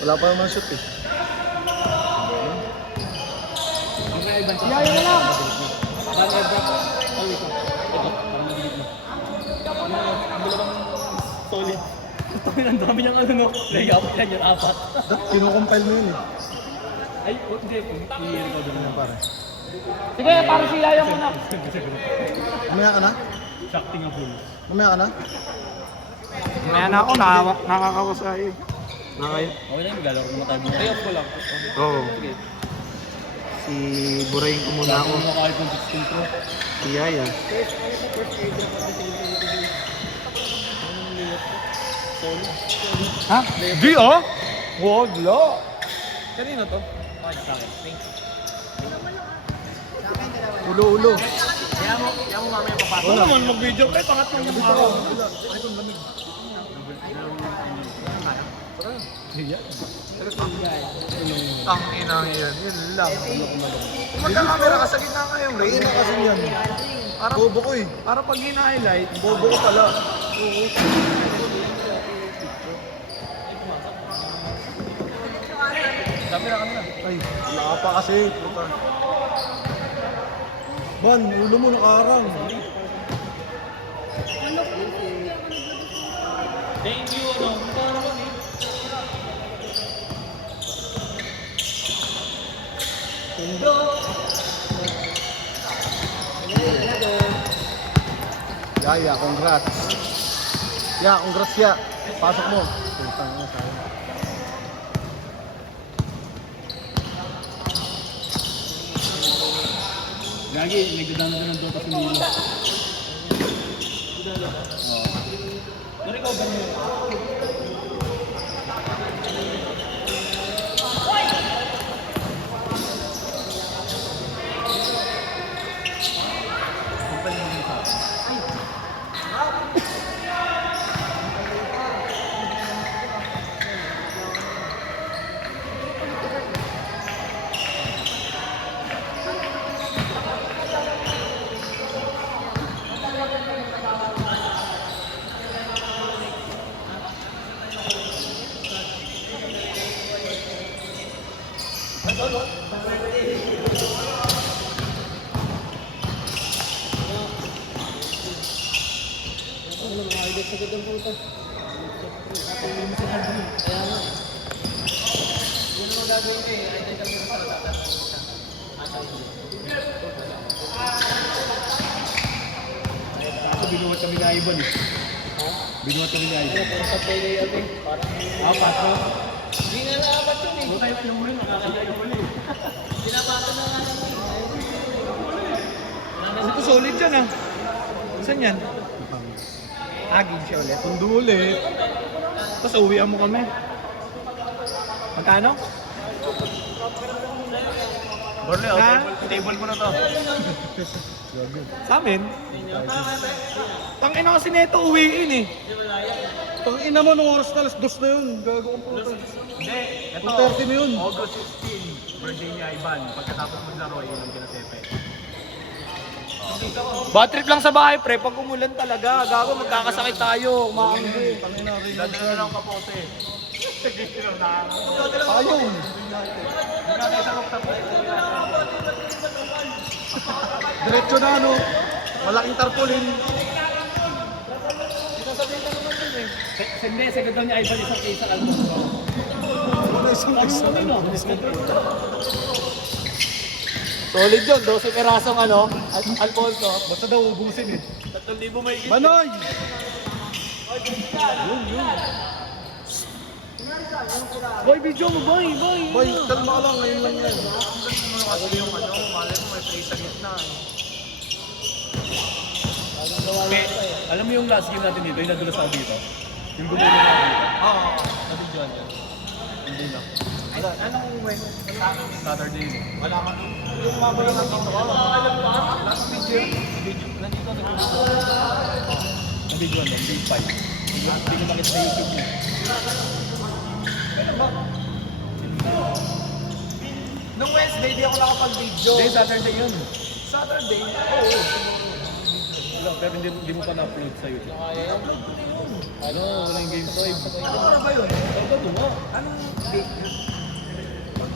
Wala pa naman shoot eh. Yayo na lang! Solid. Ang dami niyang ano no, layup yan yung apat. Kinukompile mo yun eh. Ay, hindi. I-record mo na Pare. Sige, para si Yayo muna. Mamaya ka na? Sakti nga full. Mamaya ka na? Mamaya na ako, nakakawasay. Nakaya? Okay na, maglalaro mo tayo. Layup ko lang. Oo. Sige. Si Burayin ko muna ako. Mo kahit ng 16 Pro. Si Yaya. Ha? Di oh? Wala. Kanino to? Okay, sa akin. Thanks. Ulo-ulo. Kaya mo mamaya papasok. Wala. Naman mag-video kayo, pangatlong yung araw. Ang ina yan. Yun lang. Magka-camera ka sa gitna ngayon. Reyna kasi yan. Bobo ko eh. Para pag hina-highlight, Bobo ko pala. camera ka na. Ay, wala pa kasi. Puta. Ban, ulo mo nakaarang. Thank you, ano. Para naman eh. Yaya, congrats. Ya, congrats ya. Pasok mo. Putang ina sayang. Gagi, nagdadaan na ng Dota sa Milo. Na-recover mo. Binuhat kami na Ivan eh. Binuhat kami na Ivan. Sa pwede yan eh. Apat no? Hindi na naapat yun eh. Huwag tayo pa yung muli, makakagay yung muli. Pinapatan na nga naman. Ito solid yan ah. Saan yan? Agin siya ulit. Tundo ulit. Tapos uwian mo kami. Magkano? Borle, table mo na to. Sa amin? Tangina kasi neto uwiin eh. Pang ina mo nung oras na alas 2 na yun. Gago ang puto. Hindi, ito. 2:30 na yun. August 16, Virginia Ivan. Pagkatapos maglaro, yun ang pinasepe. Bad trip lang sa bahay, pre. Pag umulan talaga, gago, magkakasakit tayo. Umaanggi. Pangina rin. Dala na lang kapote. Ayaw. Diretso na ano. Malaking tarpaulin. Hindi, sagad daw niya Ivan isang case sa album. Solid yun, 12 perasong ano, Alfonso. Basta daw ubusin eh. 3,000 may higit. Manoy! Boy, video mo, boy, boy. Boy, kalma ka lang. Ngayon lang yan. Kasi yung ano, malay mo may play sa gitna. Alam mo yung last game natin dito, yung nadulas ako dito? Yung gumulo na ako dito. Oo. Nabidyoan yan. Hindi na. Anong when? Saturday. Wala ka. Yung mabay lang dito. Last video. Nandito nag-video. Nabidyoan yan, day 5. Hindi ko makita sa YouTube niya. Nung Wednesday, di ako nakapag-video. Day Saturday yun. Saturday? Oo. Wala, pero hindi mo pa na-upload sa YouTube. Ano, walang game 5. Ano oras ba yun? Ito, mo. Anong date yun?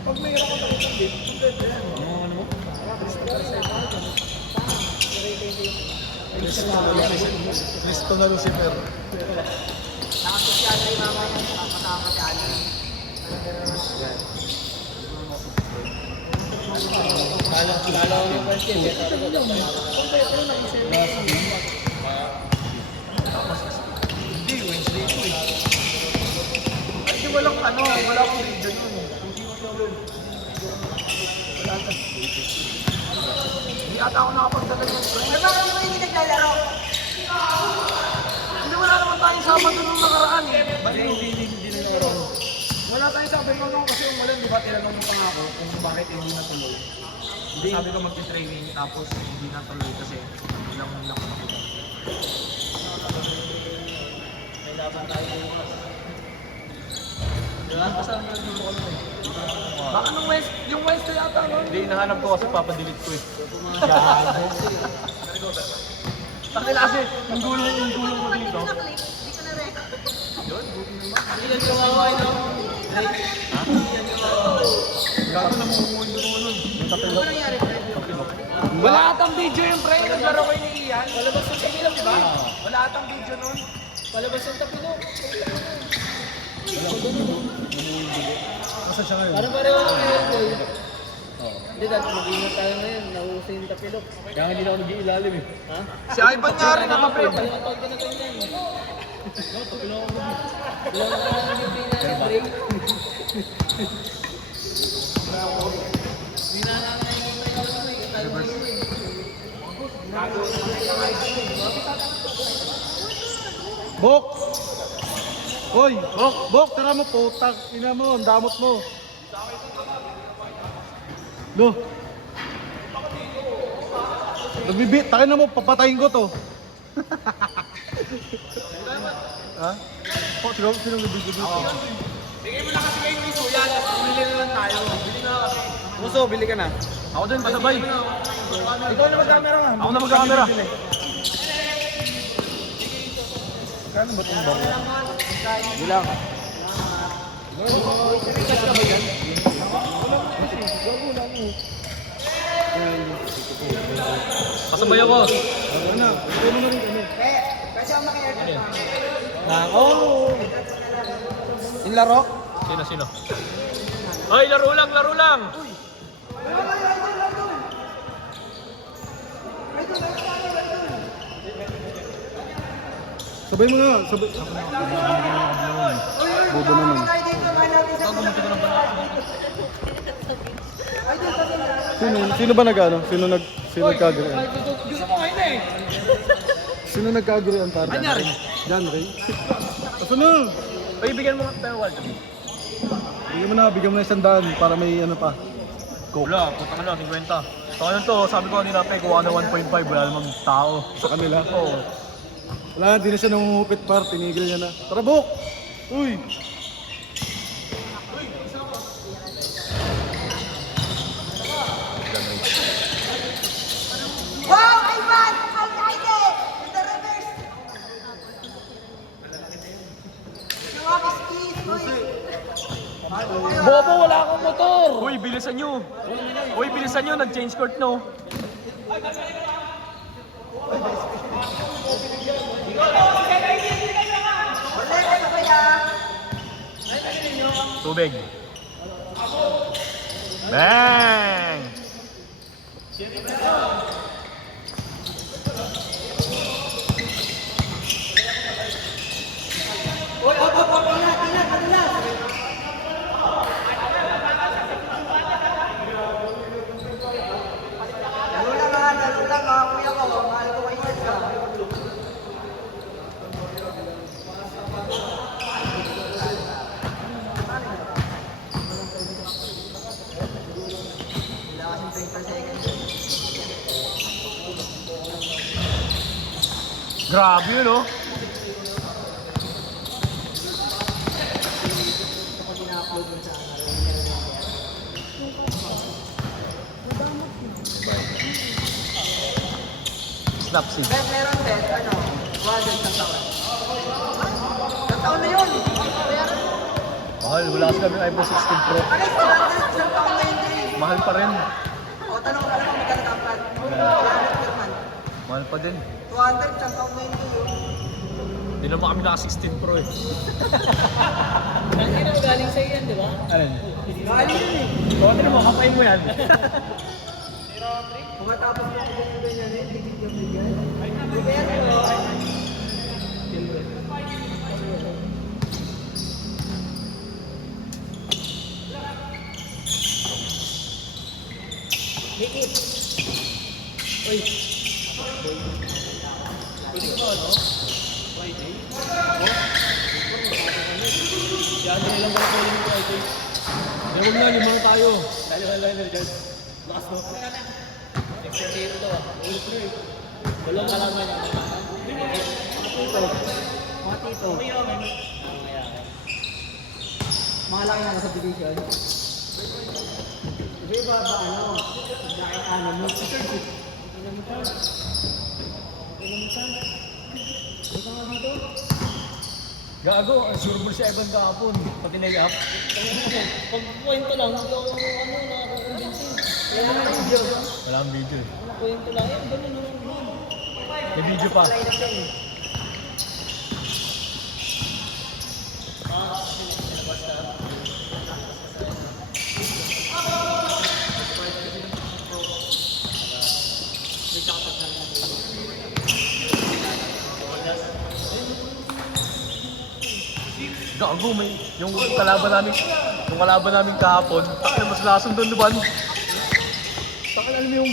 Pag may hirap ako ng date, pwede yan. Ano mo? Listo na Lucifer. Kala ko ng question. Hindi, Wednesday ko eh. Kasi walang ano, wala akong video nun. Hindi ata ako nakapagdala ng friend. Ano ba kung hindi naglalaro? Hindi wala naman tayong Sabado nung nakaraan eh. Hindi na naroon. Wala tayong Sabado nung kasi yung malam, di ba tinanong mo pa nga ako kung bakit hindi natuloy. Hindi. Sabi ko magti-training tapos hindi natuloy kasi hindi lang muna ako nakita. May laban tayo bukas. Diba? Kasama na dito ko naman. Baka nung yung Wednesday ata no? Hindi, hinahanap ko kasi papadelete ko eh. Takila kasi yung gulong ko Pag hindi dito. ko na-click, hindi ko na-record. Hindi lang kawawa no? Gato na mumundo ko nun. Yung Ano ba nangyari? Wala atang video yung pre, naglaro kayo ni Ian. Palabas yung tapilok, di ba? Wala atang video nun. Palabas yung tapilok. Masa siya ngayon? Parang pareho ng airboy. Hindi, dapat mag-ingat tayo ngayon. Nauso yung tapilok. Kaya hindi na ako nag-iilalim eh. Ha? Si Ivan nga rin nakapre. Palipag ka na ganyan. Ilang ka na nag-ibig na break. Bok! Hoy! Bok! Bok! Tara mo po! Ina mo! Ang damot mo! Lo! Nagbibit! Takin na mo! Papatayin ko to! Ha? Oh, sino nagbibit dito? Bigay mo na kasi kayo ni Suya, tapos bili na lang tayo. Bili na kasi. Muso, bili ka na. Ako din, pasabay. Ikaw na mag-camera ka. Ako na mag-camera. Kano ba itong baro? Bilang. Pasabay ako. Ano na? Ito mo na rin kami. Pwede ako maki-aircon. Oh! Yung laro? Sino? Ay, laro lang, laro lang. Sabay mo nga! Sabay! Bobo naman. Tayo dito, mahal natin sa Sino ba nag-ano? Sino nagkagrian? Gusto mo ngayon eh. Sino nagkagrian para? Anyari? John Ray? Asa na? Ay, bigyan mo tayo Walt. Bigyan mo na 100 para may ano pa. Wala, putang na, 50. So ayun to, sabi ko kanina, pe, kuha na 1.5, wala namang tao. Sa kanila. Oo. Wala, hindi na siya nangungupit par, tinigil niya na. Tara, Bok! Uy! Wow! Ivan! Al-Qaeda! The reverse! Suwabis, please! Bobo, wala akong motor. Uy, bilisan nyo. Uy, bilisan nyo, nag-change court no. Ulit, ano kaya? Tubig. Bang! Ingat, madulas! Lalo lang mga kuya ko, mahal ko kayo sa. Wala kasing 20 seconds. Grabe yun, oh. Snapsy. Meron din, ano, 200 sa taon. Sa taon na yun. Meron. Mahal, wala kasi kami iPhone 16 Pro. Ano, 200 sa taon na yun din. Mahal pa rin. O, tanong ka lang kung magkano dapat. 200 per month. Mahal pa din. 200 sa taon na yun din. Hindi naman kami naka 16 Pro eh. Ang ina galing sa'yo yan, di ba? Alin? Galing yun eh. Bakit naman kakain mo yan? Pumatapos mo ako ganyan eh. Bigit yung bigyan. Bigyan mo. Mickey. Uy. Pwede ko ba, ano? Friday? Oo. Yan, nilang ko na po yung Friday. Huwag na, limang tayo. Dali, Richard. Lakas mo. Next year daw ah. Ulit na eh. Walang kalaman niya. Tito. Mga tito. Mga laki na sa division. Di ba ano? Dahil ano mo? Gago, ang sure mo si Evan kahapon. Pati na-up. Pag kwento lang, hindi ako nakakonvince. Wala akong video eh. Kwento lang yan, ganun naman. May video pa. Gago, may yung kalaban namin kahapon, takil mas lason doon, diba? Takil, alam mo yung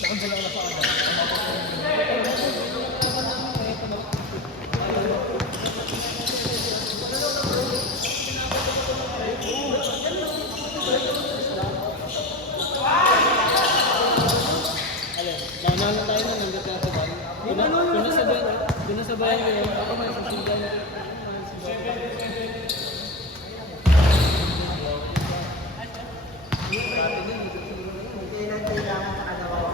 nakansala na pa agad. Nauna na tayo na, nanggap tayo sa bahay. Kung nasabayan ko yun, ako may sasindan. Kailangan sa kalawa.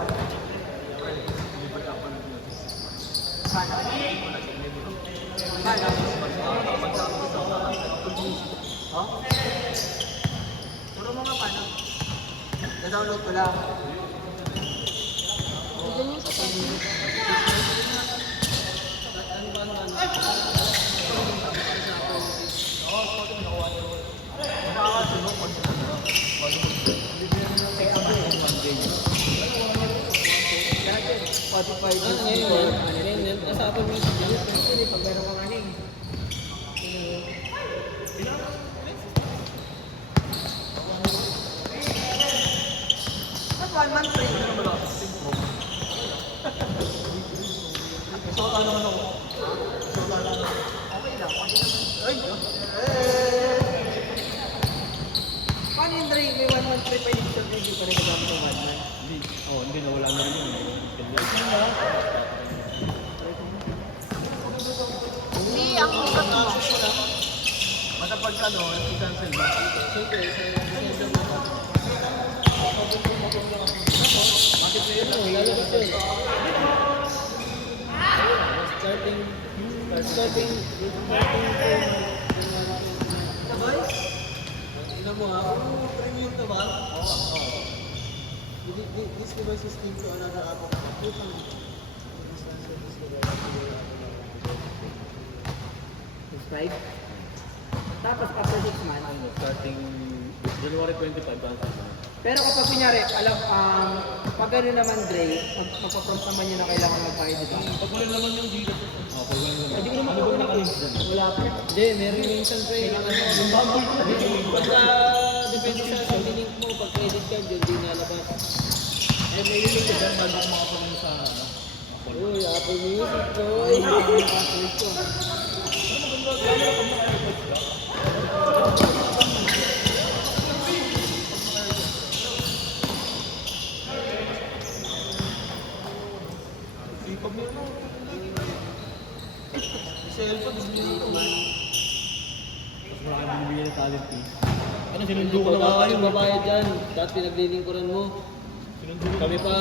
Turo mo nga paano. Na-download ko lang. Ngayon, nasa Apple Music. Pag meron kang ano eh. Ba't 1 month free? Okay lang. Ay! Paano yun, Dre? May 1 month free pa yung isang video pa rin nagamit ng 1 month. Hindi nawala na rin yun. Hindi, ang bukas mo. Basta pag ano, i-cancel mo. Bakit na yun? Lalabas yun. Starting. Sabay? Ina mo ha? Premium to ba? Oo. This device is linked to another app of subscribe. Tapos after 6 months. Starting January 25, cancel mo. Pero kapag kunyari, alam, pag gano'n naman, Dre, magpaprompt naman yun na kailangan magbayad, di ba? Pag wala naman yung dito. Pag wala naman. Hindi ko naman ako nakalis dyan. Wala pa. Hindi, meron minsan pa eh. Yung bubble ko. Pagka, depende sa link mo, pag credit card yun, di nalabas. Eh, may link ko dyan, bago ko makapanin sa Uy, Apple Music, boy. Password ko. wala kang binibigyan ng talent fee. Ano, sinundo Hindi ko ko na nga kayo. babayad dyan. Dahil pinaglilingkuran mo. Sinundo ko Kami pa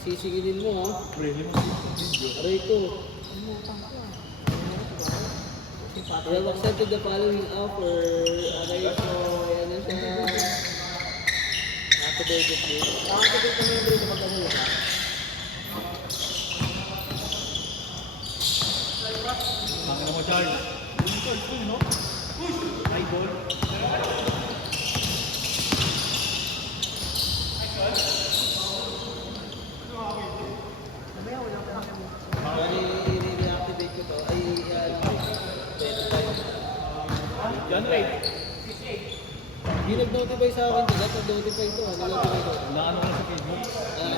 Sisigilin mo ha. Pwede mo video. Aray ko. We have accepted the following offer. Aray ko. Ayan na siya. Activated this. Activated ko na yung break kapag ano. Tangin mo, Charles. Charles, no? High ball. I-reactivate ko to. John Ray. Hindi nag-notify sa akin. Nag-notify ito. Nag-notify ko. Naano ko na sa Facebook. Wala.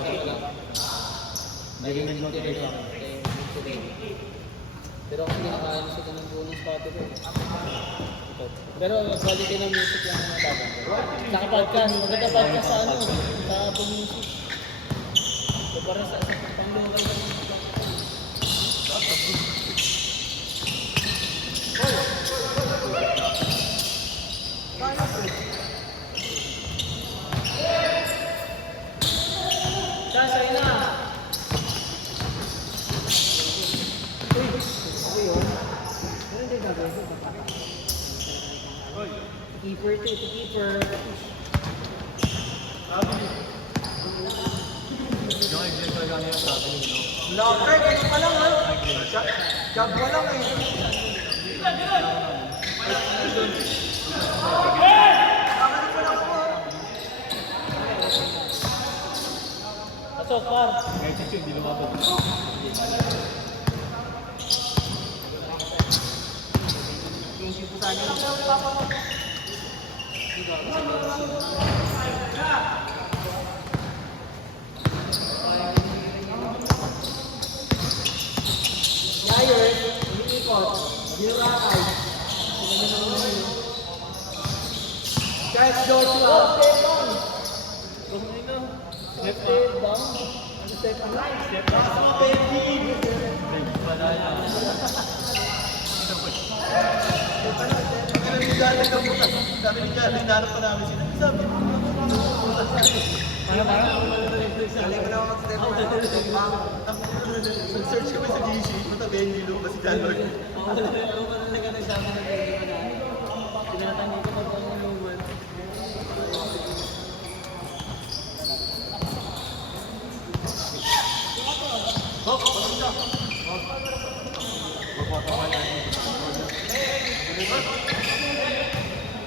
Hindi rin nag-notify sa akin. Pero kung kinakain siya ng bonus Spotify. Ito. Pero quality ng music lang ang bago. Naka-podcast. Maganda-podcast sa ano. Sa Apple Music. So para sa pang-local na music lang. Sasay na! Keeper to keeper. Yung exam talaga ngayon sa atin, no? Locker, ganyan pa lang ha. Job mo lang eh. Pasok, par. Ngayon si Chu, hindi lumabot. Liar, umiikot. Ginakay. Guys, Joshua. Step down. Step right. Step Sabi ni Jan, hinarap pa namin sila. Sabi mo, Dali mo naman mag-step down. nag-search kami sa GC, matabihin nilo ba si John Lloyd? Tinatanong ko pa ang inuman.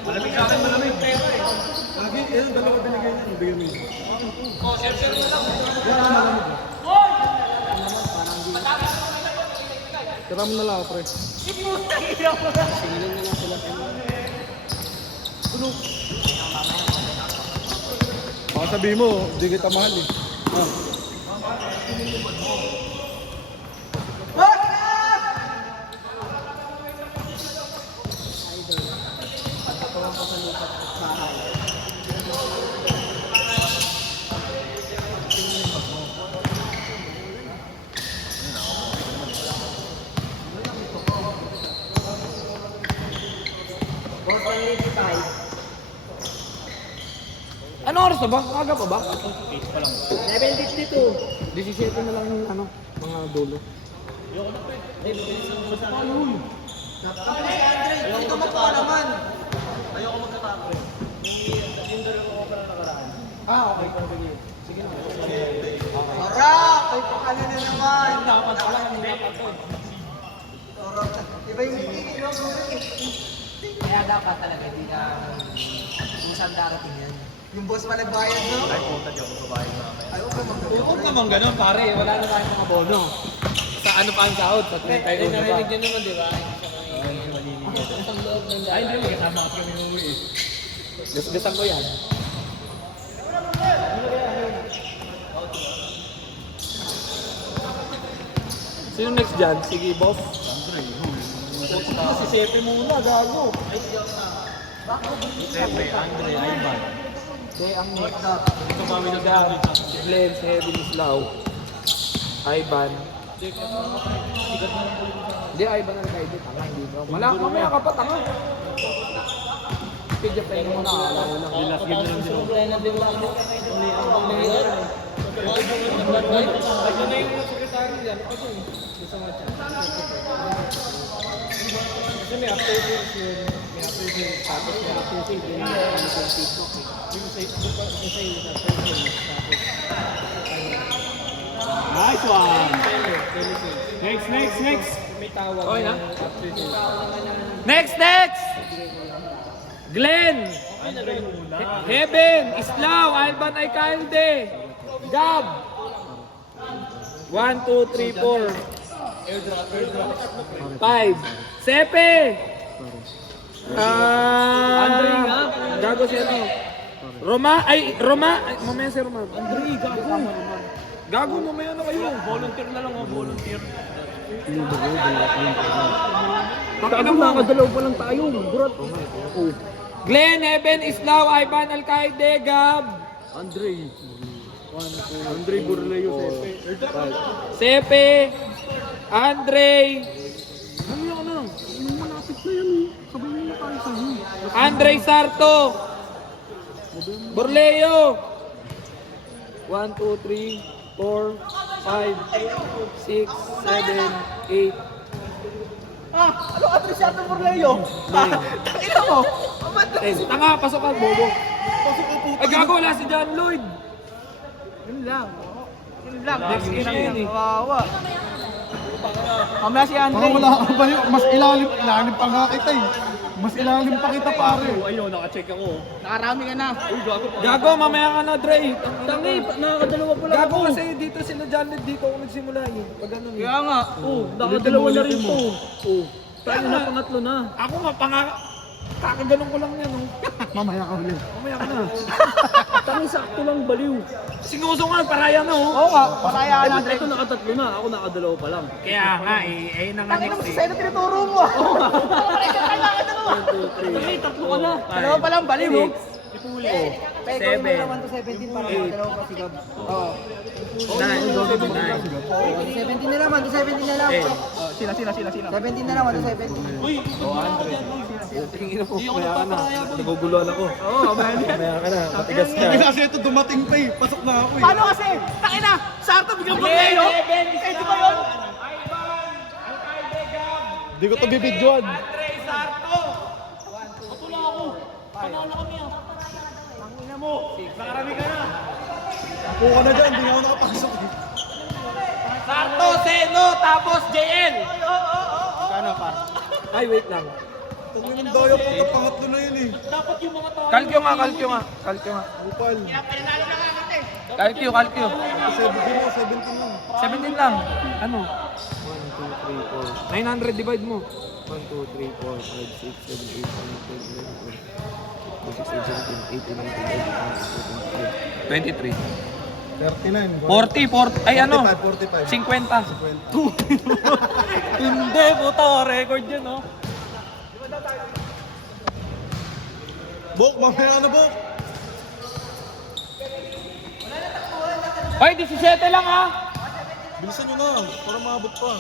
Malamig sa akin, malamig. Lagi, yan, dalawa binigay niya. Bigyan mo yun. Tira mo na lang, pre. Singilan na lang sila. Baka sabihin mo, hindi kita mahal eh. Ano oras na ba? Aga pa ba? 8 pa lang. 11:52. 17 na lang yung ano, mga dulo. Dito makuha naman. Ayoko magkatapos. Yung dalawa ko pa na nakaraan. Okay. Sige na. Sarap! Ay, pakala na naman. Dapat pala, hindi dapat to. Sarap. Iba yung hindi, no? Kaya dapat talaga, hindi na kung saan darating yan. Yung boss pa nagbayad, no? Ay, puta di ako magbabayad na kami. Ay, huwag ka magbayad. Huwag naman ganun, pare. Wala na tayong mga bono. Sa ano pa ang sahod? Sa 31 Ay, na ba? narinig nyo naman, di ba? Ay, maliligyan. Isang loob ng Ay, hindi, magkasama kasi kami nung uwi eh. Gasgasan ko yan. Sino next dyan? Sige, boss. Si Sepe muna, gago. Pepe, Andre, Ivan. Hindi, ang next up. Ito kami na dyan. Si Glenn, si Heaven Islao. Ivan. Hindi, Ivan ang nag-edit. Tanga, hindi ba? Wala, mamaya ka pa, tanga. Kaya tayo muna, alam mo lang. Yung last game na lang din ako. Sobrang na din lang. Ang layer. Ayun na yung secretary yan. Kasi gusto nga siya. Kasi may after sales yun. May after sales. Tapos may after sales. Yun yung ano sa Facebook eh. Yung sa Facebook pa sa sales. After sales. Tapos Nice one! telesales. Next. May tawag Oh, yeah. ng after sales. Next! Glenn! Heaven! Islaw! Alban Alcalde! Gab! 1, 2, 3, 4 5 Sepe! Andre nga! Gago siya no? Roma! Ay! Mamaya si Roma. Andre! Gago! Gago mamaya na kayo! Volunteer na lang volunteer. Gago nakadalaw pa lang tayo! Burat! Glenn, Heaven, Islaw, Ivan Alcaide, Gab! Andre Borleo, Sepe, Andre, Andre Sarto, Borleo. 1, 2, 3, 4, 5, 6, 7, 8. Ano Adriano Borleo? Takina mo! Tanga, pasok ka, bobo. Ay, gago, wala si John Lloyd. Yun lang. Next game yun eh. Kawawa. Mamaya si Andre. Baka wala ka ba yun? Mas ilalim pa nga kita eh. Mas ilalim pa kita pare. Ayun, naka-check ako. Nakarami ka na. Uy, gago pa. Gago, mamaya ka na, Dre. Tangi, nakakadalawa pa lang Gago ako. kasi dito sila John Lloyd, dito ako nagsimula eh. Pag ganun eh. Kaya nga. Nakakadalawa na rin to. Tayo na, pangatlo na. Ako nga, kakaganon ko lang yan, oh. Mamaya ka ulit. Mamaya ka na. Tangi, sakto lang baliw. Sinuso nga, paraya na, oh. Oo nga. Paraya ka na. Ito nakatatlo na, ako nakadalawa pa lang. Kaya nga, eh, ayun na nga Takina mo next sa eh. sa'yo na tinuturo mo. Kailangan dalawa. 1, 2, 3. Tatlo ka na. Dalawa pa lang, baliw. 7, 17 para dalawa pa si Gab. Oo. 17 na naman, 17 na lang. Sila. 17 na naman, 17. Uy, tingin na po, mamaya ka na. Naguguluhan ako. Oo, man. Mamaya ka na, matigas ka. Sabi kasi ito dumating pa eh. Pasok na ako eh. Paano kasi? Takina! Sarto bigyan mo kayo? Eh, di ba yun? Hindi ko ito bibidyoan. Ako ka na dyan, hindi nga ako nakapasok eh. Sarto, Seno, tapos JL. Kano, par? Ay, wait lang. Pag yung daya po, pangatlo na yun eh. Kalkyo nga. Upal. Kalkyo. 17 mo, 17 mo. 17 lang. Ano? 1, 2, 3, 4. 900 divide mo. 1, 2, 3, 4, 5, 6, 7, 8, 9, 10, 11, 12, 13, 14, 15, 16, 17, 18, 19, 20, 23. 39. 40. Ay ano? 45. 50. hindi, puta, record yun, no? Bok, mamaya na Bok. Ay, 17 lang ha. Bilisan nyo na, para maabot pa.